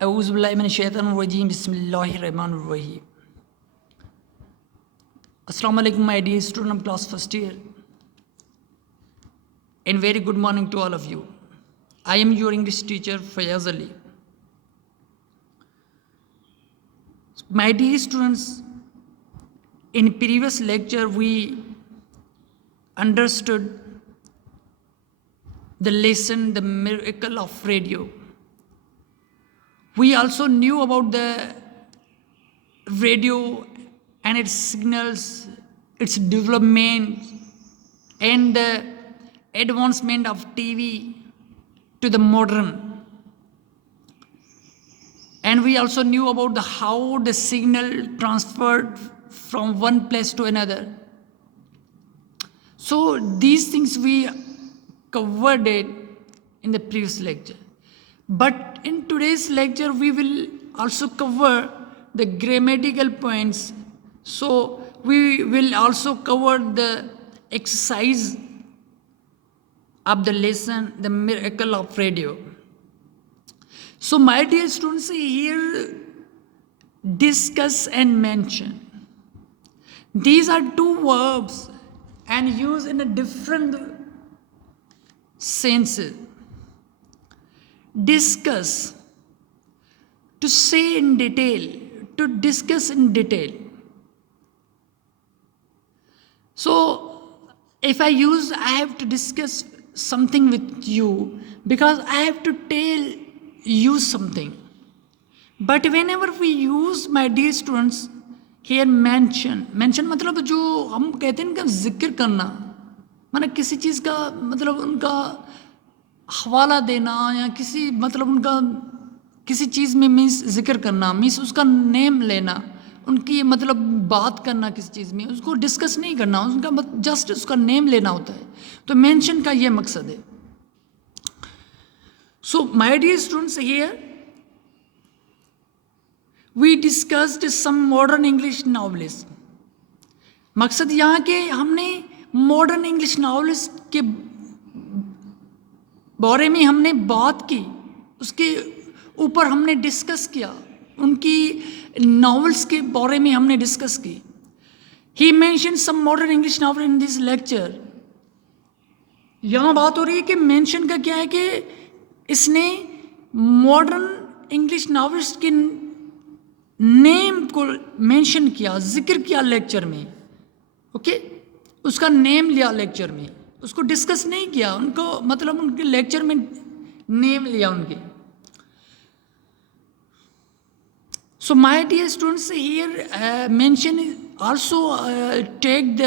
Auzubillahiminash-shaytanir-rajim. Bismillahir-rahmanir-rahim. Assalamu alaikum, my dear student of class first year, and very good morning to all of you. I am your English teacher Fayaz Ali. My dear students, in previous lecture we understood the lesson, the miracle of radio. We also knew about the radio and its signals, its development, and the advancement of TV to the modern. And we also knew about how the signal transferred from one place to another. So these things we covered it in the previous lecture. But in today's lecture, we will also cover the grammatical points. So we will also cover the exercise of the lesson, the miracle of radio. So my dear students, here discuss and mention. These are two verbs and used in a different senses. Discuss, to say in detail, to discuss in detail. So if I have to discuss something with you because I have to tell you something. But whenever we use, my dear students, here mention मतलब जो हम कहते हैं इनका जिक्र करना, माने किसी चीज़ का मतलब उनका हवाला देना या किसी मतलब उनका किसी चीज़ में मीन्स जिक्र करना, मीन्स उसका नेम लेना, उनकी मतलब बात करना किसी चीज़ में, उसको डिस्कस नहीं करना, उनका जस्ट उसका नेम लेना होता है. तो मेंशन का ये मकसद है. So my dear students, here we discussed some modern English novelist. मकसद यहाँ के हमने मॉडर्न इंग्लिश नॉवेलिस्ट के बारे में हमने बात की, उसके ऊपर हमने डिस्कस किया, उनकी नॉवेल्स के बारे में हमने डिस्कस की. He mention some modern English novel in this lecture. यहाँ बात हो रही है कि मेंशन का क्या है कि इसने मॉडर्न इंग्लिश नॉवेल्स के नेम को मेंशन किया, जिक्र किया लेक्चर में. ओके, उसका नेम लिया लेक्चर में, उसको डिस्कस नहीं किया, उनको मतलब उनके लेक्चर में नेम लिया उनके. So my dear students, here mention also take the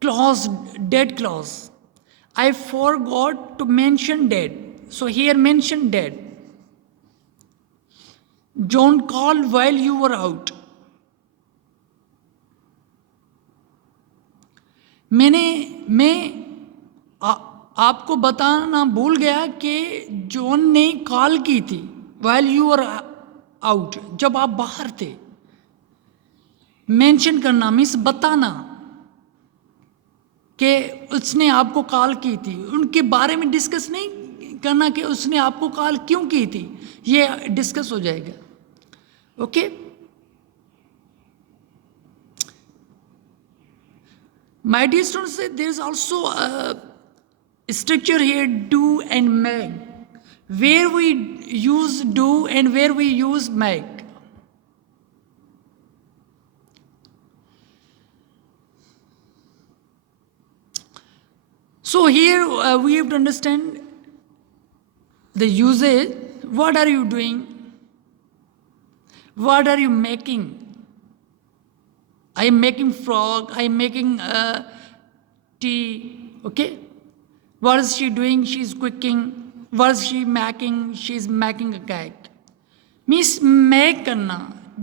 clause, that clause. I forgot to mention that, so here mention that. John called while you were out. मैं आपको बताना भूल गया कि जॉन ने कॉल की थी while you were out, जब आप बाहर थे. मेंशन करना मीन्स बताना कि उसने आपको कॉल की थी, उनके बारे में डिस्कस नहीं करना कि उसने आपको कॉल क्यों की थी, ये डिस्कस हो जाएगा. Okay, my dear students, there is also a structure here, do and make, where we use do and where we use make. So here we have to understand the usage. What are you doing? What are you making? I am making frog, I am making tea. Okay, what is she doing? She is cooking. What is she making? She is making a cake. Means make करना,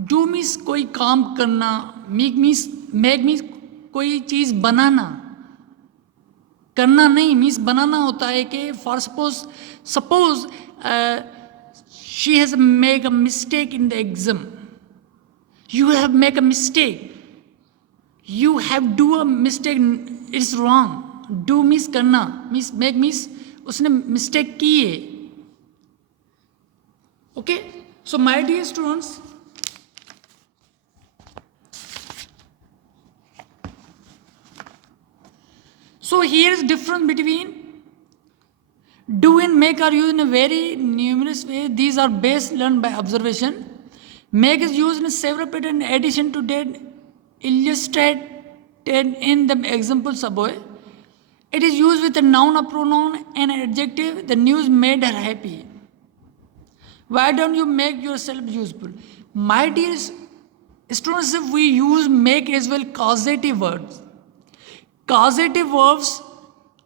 do means कोई काम करना, make means कोई चीज़ बनाना. करना नहीं means बनाना होता है कि for suppose she has made a mistake in the exam. You have made a mistake. You have do a mistake. It's wrong. Do means करना, means make means उसने mistake की है. Okay, so my dear students, so here is difference between do and make are used in a very numerous way. These are best learned by observation. Make is used in several patterns in addition to that illustrated in the examples above. It is used with a noun, a pronoun, and an adjective. The news made her happy. Why don't you make yourself useful? My dear students, if we use make as well causative words. Causative verbs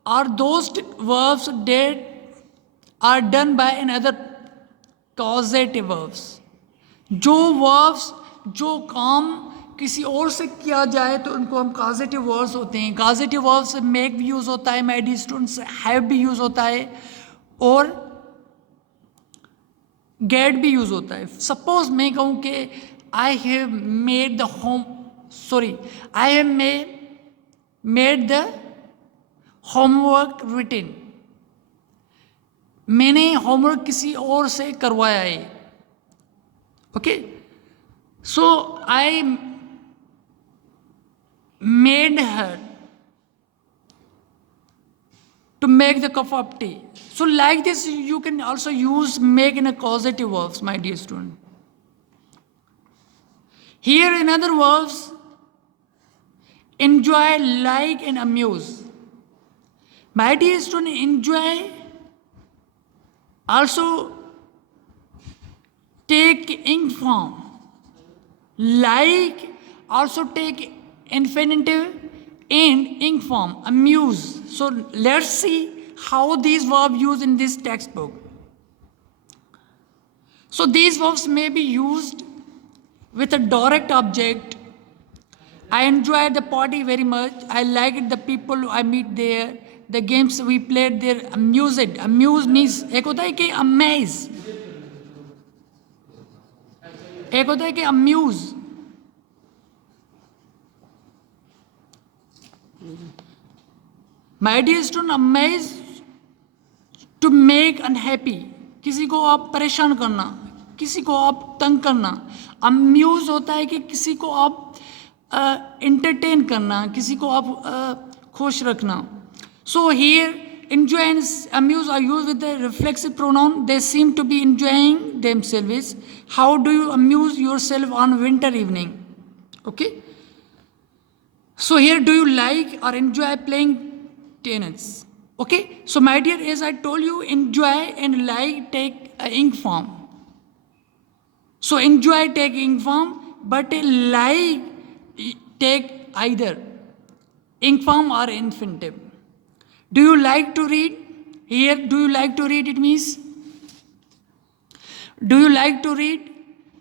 are those verbs that are done by another causative verbs. जो verbs जो काम किसी और से किया जाए तो उनको हम causative verbs होते हैं. Causative verbs make भी यूज़ होता है, my dear students, have भी यूज़ होता है और get भी यूज़ होता है. Suppose मैं कहूँ कि I have made the I have made the homework written. मैंने होमवर्क किसी और से करवाया है. Okay, so I made her to make the cup of tea. So like this you can also use make in a causative verbs, my dear student. Here in other verbs, enjoy, like and amuse. My dear student, enjoy also take ing form. Like also take infinitive and ing form. Amuse. So let's see how these verbs used in this textbook. So these verbs may be used with a direct object. I enjoyed the party very much. I liked the people I meet there. The games we played there. Amused. Amuse means एक होता है कि amaze. एक होता है कि amuse. My dear student, amaze to make unhappy. किसी को आप परेशान करना, किसी को आप तंग करना. Amuse होता है कि किसी को आप entertain करना, किसी को आप खुश रखना. So here, enjoy and amuse are used with the reflexive pronoun. They seem to be enjoying themselves. How do you amuse yourself on winter evening? Okay. So here, do you like or enjoy playing tennis? Okay. So my dear, as I told you, enjoy and like take ing form. So enjoy take ing form, but like take either ing form or infinitive. Do you like to read? Here, do you like to read? It means, do you like to read?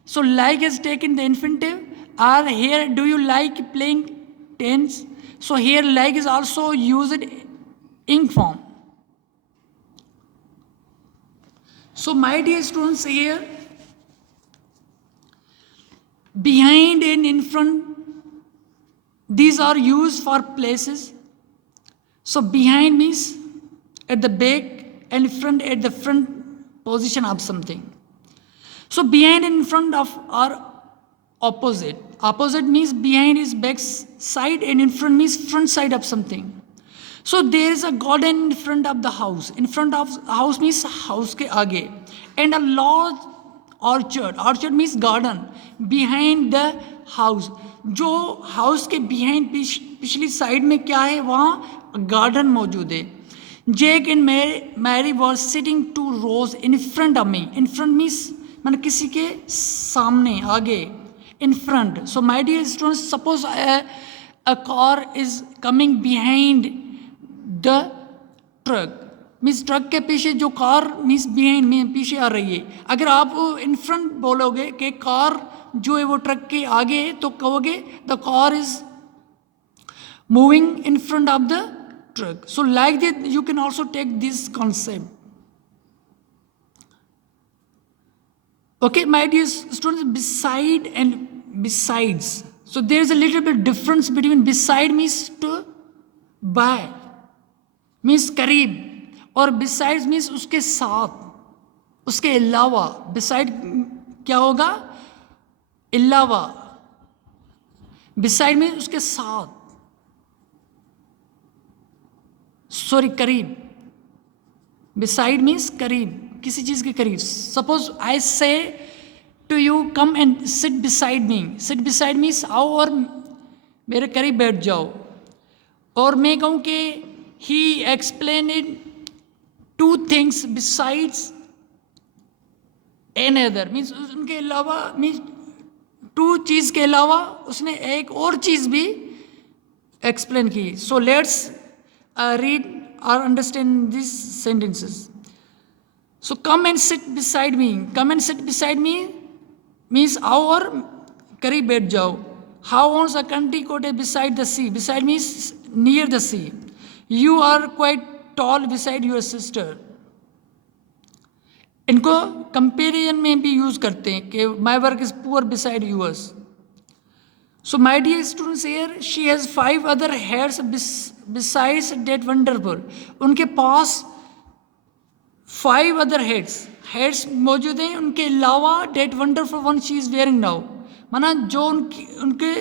So like is taken the infinitive. Or here, do you like playing tennis? So here like is also used ing form. So my dear students, here behind and in front, these are used for places. So behind means at the back and front at the front position of something. So behind and in front of are opposite. Opposite means behind is back side and in front means front side of something. So there is a garden in front of the house. In front of house means house ke aage. And a large orchard. Orchard means garden. Behind the house. जो house के behind पिछली side में क्या है, वहाँ garden मौजूद है. Jake and Mary was sitting two rows in front of me. In front means मैंने किसी के सामने आगे. In front. So my dear students, suppose a car is coming behind the truck. Means truck के पीछे जो कार मीन्स बिहाइंड में पीछे आ रही है. अगर आप इन फ्रंट बोलोगे कि कार जो है वो ट्रक के आगे है, तो कहोगे the car is moving in front of the truck. So like that you can also take this concept. Okay, my dear students, beside and besides. So there is a little bit difference between beside means to by, means करीब, और besides means उसके साथ. उसके अलावा, beside क्या होगा, अलावा, beside में उसके साथ, सॉरी करीब, बिसाइड मीन्स करीब, किसी चीज़ के करीब. Suppose I say to you come and sit beside me. Sit beside means आओ और मेरे करीब बैठ जाओ. और मैं कहूँ कि he explain it two things besides another, means उनके अलावा, मीन्स टू चीज़ के अलावा उसने एक और चीज़ भी एक्सप्लेन की. सो लेट्स रीड और understand this sentences. So come and sit beside me. Come and sit beside me means आओ और करीब बैठ जाओ. How owns a country cottage beside the sea. Beside means near the sea. You are quite tall beside your sister. इनको comparison में भी use करते हैं कि my work is poor beside yours. So my dear students, here she has 5 other heads besides that wonderful. उनके पास 5 other heads मौजूद हैं उनके अलावा that wonderful one she is wearing now. माना जो उनके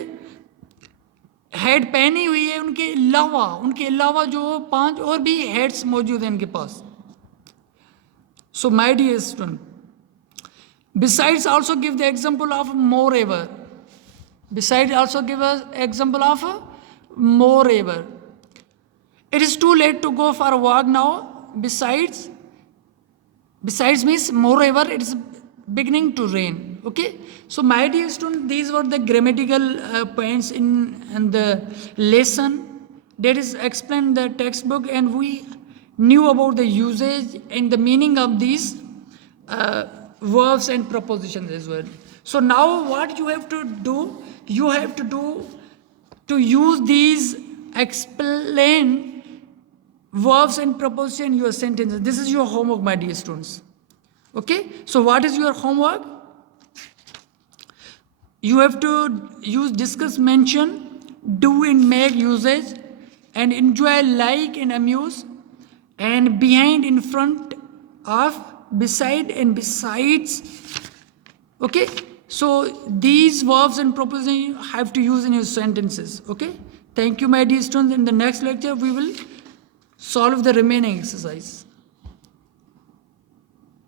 हेड पहनी हुई है उनके अलावा जो 5 और भी हेड्स मौजूद हैं उनके पास. So my dear student, besides also give the example of moreover. Besides also give us example of moreover. It is too late to go for a walk now. Besides means moreover it is beginning to rain. Okay. So my dear student, these were the grammatical points in the lesson that is explained in the textbook, and we knew about the usage and the meaning of these verbs and prepositions as well. So now what you have to do, to use these explain verbs and prepositions in your sentences. This is your homework, my dear students. Okay, so what is your homework? You have to use discuss, mention, do and make usage, and enjoy, like and amuse, and behind, in front of, beside and besides. Okay, so these verbs and prepositions you have to use in your sentences. Okay, thank you my dear students. In the next lecture we will solve the remaining exercise.